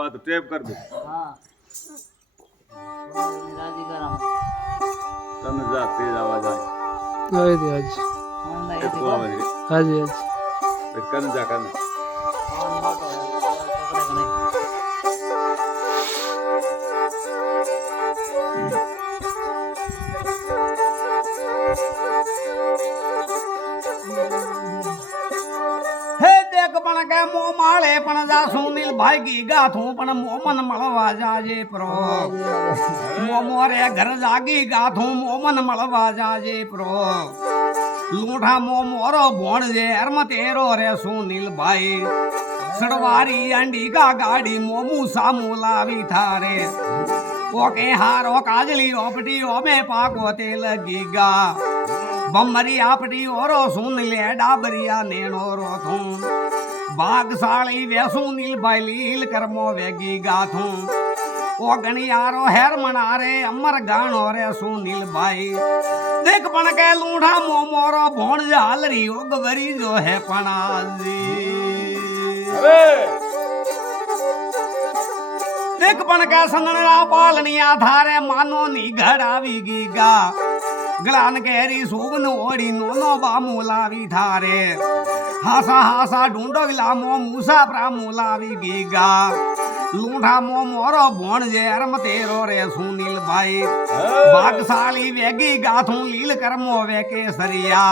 આ તો ટેપ કરી દે. હા રાજી કરામ તમે જા તેજ આવાજ આવે. આવી દે આજ ઓનલાઈન એ તો આવાજ રે. હાજી આજ એ કન જા કન. ઓન મોટો પકડે કે નહીં હે દેખ પણ કે મો માળે પણ જા સુનિલ ભાઈ ગી ગાથું પણ મોમન મળવા જાજે પ્રો મો મોરે ઘર જાગી ગાથું મોમન મળવા જાજે પ્રો લૂંઠા મો મોરો ભોણજે અરમ તેરો રે સુનિલ ભાઈ સડવારી અંડી કા ગાડી મોમુ સામુ લાવી થારે ઓકે હારો કાજલી ઓપટી ઓમે પાકો તે લગી ગા बमरी आपटी ओरो सुन ले डाबरिया नेणो रो थूं भागशाली वेसू नील भाई लील करमो वेगी गाथूं ओ गणियारो हेर मनारे अमर गाणो रे सुनील भाई देख पण के लूंढा मो मोरो भोण झालरी ओगवरी जो है पणाजी देख पण के संगणरा पालनिया थारे मानो नी घड़ावी गीगा गलान केरी सोवन ओड़ी नोनो बामू लावी थारे हासा हासा ढूंढो लामो मूसा प्रामू लावी गीगा लूंढा मो मोरो भोण जे अरम तेरो रे सुनील भाई भागशाली वेगी गाथू लील करमो वे केसरिया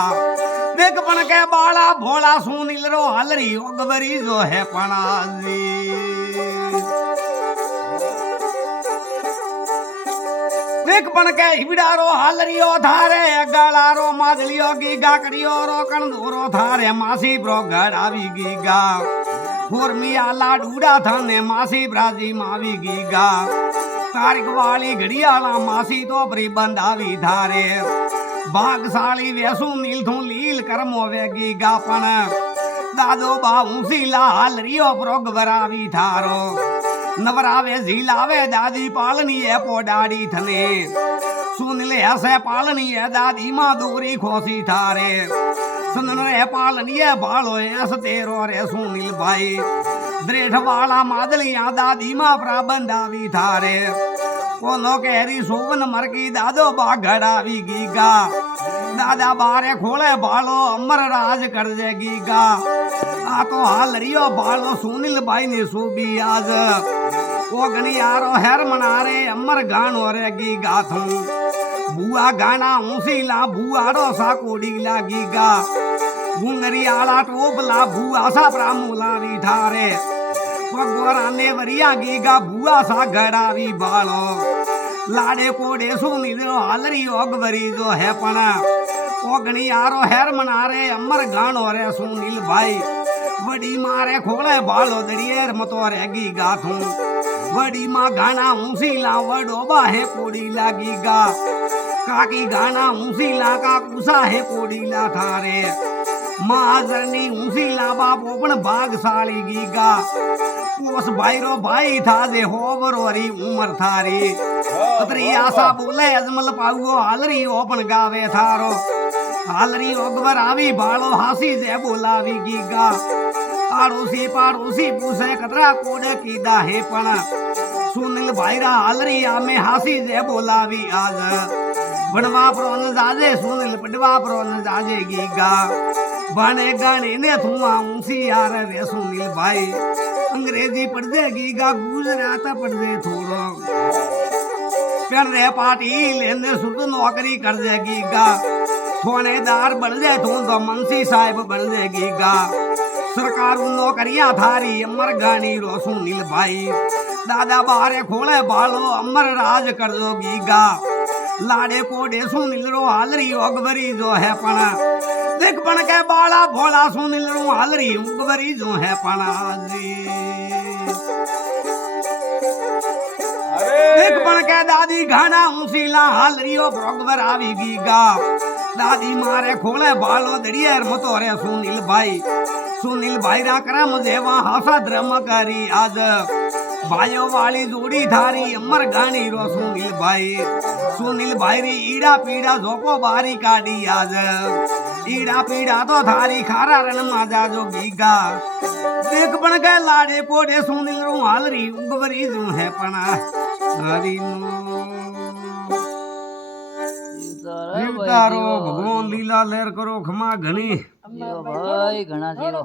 देख पण के बाला भोला सुनील रो हलरी ओगवरी जो है पणाजी देख पण के हिवडारो हालरियो थारे गलारो मादलियो गीगा करियो रो कणदोरो थारे मासी ब्रो गड़ावी गीगा होरमिया लाडूड़ा थाने मासी ब्राजी मावी गीगा तारीख वाली घड़ियाला मासी तो बरी बंधावी थारे भागशाली वेसू नील थू लील करमो वे गीगा पण दादो बा ऊसीला हालरियो प्रोग वरावी थारो नवरावे झीलावे दादी पालनी है पोडाड़ी थने सुनले हसे पालनी है दादी माँ दूरी खोसी थारे सुनन रे पालनी है बालो ऐस तेरो रे सुनील भाई दृढ़ वाला मादलिया दादी माँ प्राबंधावी थारे कोनो केरी सोवन मरकी दादो बा घड़ावी गीगा दादा बारे खोले बालो अमर राज कर दे गीगा आ तो हालरियो बालो सुनील भाई ने सूबी आज ओ गणियारो हेर मनारे अमर गानो रे गी गाथू बुआ गाना ऊसी ला बुआ रो सा कोडी लागी गा गुंगरी आला टोप ला बुआ सा प्रामू लावी थारे पगोरा ने वरिया गीगा बुआ सा गड़ावी बालो लाडे कोडे सुनील रो हालरी ओगवरी जो है पना ओ गणियारो हेर मनारे अमर गानो रे सुनील भाई बड़ी मारे खोले बालो दरियर मतो रेगी गाथू बड़ी माँ गाना ऊंसी ला वडो बाहे कोड़ी लागी गा काकी गाना ऊंसी ला का कुसा है कोड़ी ला थारे माँ जरनी ऊंसी ला बापो पण भागशाली गीगा पोस भाईरो भाई था जे होवरोरी उमर थारी अतरी आशा बोले अजमल पाउओ हालरी ओपन गावे थारो हालरी ओगवर आवी बालो हासी जे बोलावी गीगा आड़ोसी पाड़ोसी पूछे कतरा कोड की दाहे पण सुनील भाईरा हालरी आमे हासी जे बोलावी आज बनवा प्रोन जाजे सुनील पडवा प्रोन जाजे गीगा बने गाने ने थुआ ऊंसी यार रे सुनील भाई अंग्रेजी पढ़ दे गीगा गुजराता पढ़ दे थोड़ो पेड़ रे पार्टी लेने सुध नौकरी कर दे गीगा थानेदार बन दे तो मंसी साहिब बन दे गीगा सरकार नौकरियां थारी अमर गानी रो सुनील भाई दादा बारे खोले बालो अमर राज कर दो गीगा लाडे कोडे सुनील रो हालरी ओगवरी जो है पना देख पण के बाला भोला सुनील रो हालरी ओगवरी जो है पना जी देख पण के दादी घाना ऊसीला हालरी ओ ओगवर आवी गीगा दादी मारे खोले बालो दड़ियर मतो रे सुनील भाई रा करम देवा हासा द्रम करी आज भाइयों वाली जोड़ी थारी अमर गानी रो सुनील भाई री ईड़ा पीड़ा झोको बारी काटी आज ઈડા પીડા તો થારી ખારા રણ માં જાજો ગીગા દેખ પણ કે લાડે કોડે સુનિલ રું હાલરી ઉગવરી જું હે પણ હરી તારો ભગવાન લીલા લેર કરો ખમા ઘણી ભાઈ ઘણા જીવો